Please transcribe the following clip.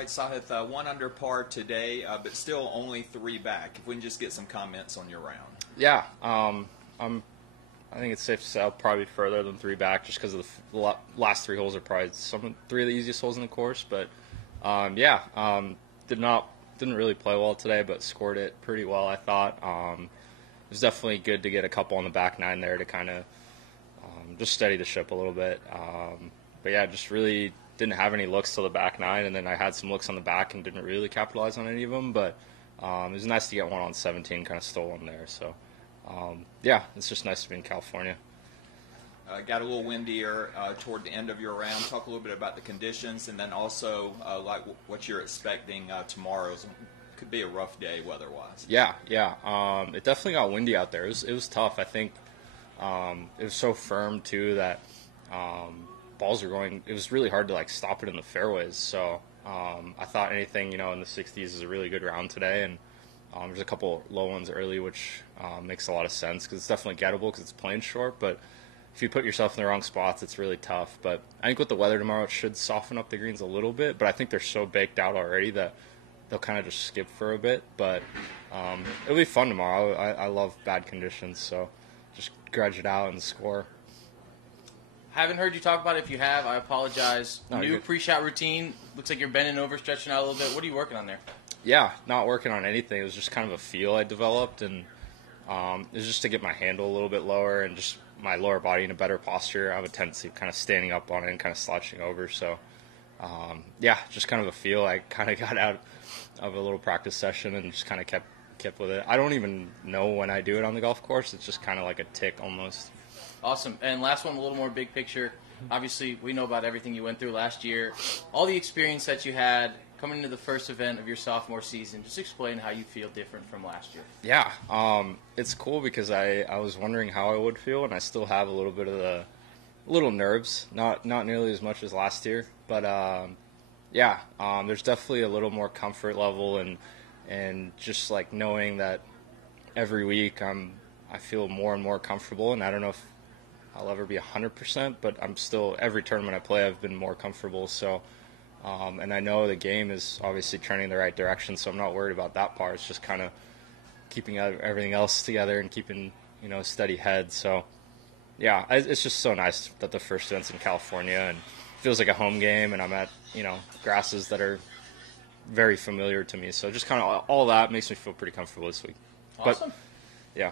right, Sahith, 1 under par today, but still only 3 back. If we can just get some comments on your round. Yeah, I think it's safe to say I'll probably be further than 3 back, just because of the last 3 holes are probably 3 of the easiest holes in the course. But didn't really play well today, but scored it pretty well, I thought. It was definitely good to get a couple on the back 9 there to kind of just steady the ship a little bit. But yeah, just really didn't have any looks till the back 9, and then I had some looks on the back and didn't really capitalize on any of them. But it was nice to get one on 17, kind of stole one there. So yeah, it's just nice to be in California. Got a little windier toward the end of your round. Talk a little bit about the conditions, and then also like what you're expecting tomorrow. Could be a rough day weather-wise. Yeah. It definitely got windy out there. It was tough. I think it was so firm too that balls were going. It was really hard to like stop it in the fairways. So I thought anything in the 60s is a really good round today, and there's a couple low ones early, which makes a lot of sense because it's definitely gettable because it's playing short. But if you put yourself in the wrong spots, it's really tough. But I think with the weather tomorrow, it should soften up the greens a little bit. But I think they're so baked out already that they'll kind of just skip for a bit. But it'll be fun tomorrow. I love bad conditions, so just grudge it out and score. Haven't heard you talk about it. If you have, I apologize. No, New pre-shot routine. Looks like you're bending over, stretching out a little bit. What are you working on there? Yeah, not working on anything. It was just kind of a feel I developed, and it was just to get my handle a little bit lower and just my lower body in a better posture. I have a tendency of kind of standing up on it and kind of slouching over. So, yeah, just kind of a feel. I kind of got out of a little practice session and just kind of kept with it. I don't even know when I do it on the golf course. It's just kind of like a tick almost. Awesome. And last one, a little more big picture. Obviously, we know about everything you went through last year, all the experience that you had coming into the first event of your sophomore season. Just explain how you feel different from last year. Yeah, it's cool because I was wondering how I would feel, and I still have a little bit of the little nerves, not nearly as much as last year, but there's definitely a little more comfort level and just like knowing that every week I feel more and more comfortable, and I don't know if I'll ever be 100%, but I'm still, every tournament I play, I've been more comfortable. So, and I know the game is obviously trending in the right direction, so I'm not worried about that part. It's just kind of keeping everything else together and keeping, a steady head. So, yeah, it's just so nice that the first event's in California and it feels like a home game, and I'm at, grasses that are very familiar to me. So just kind of all that makes me feel pretty comfortable this week. Awesome. But, yeah.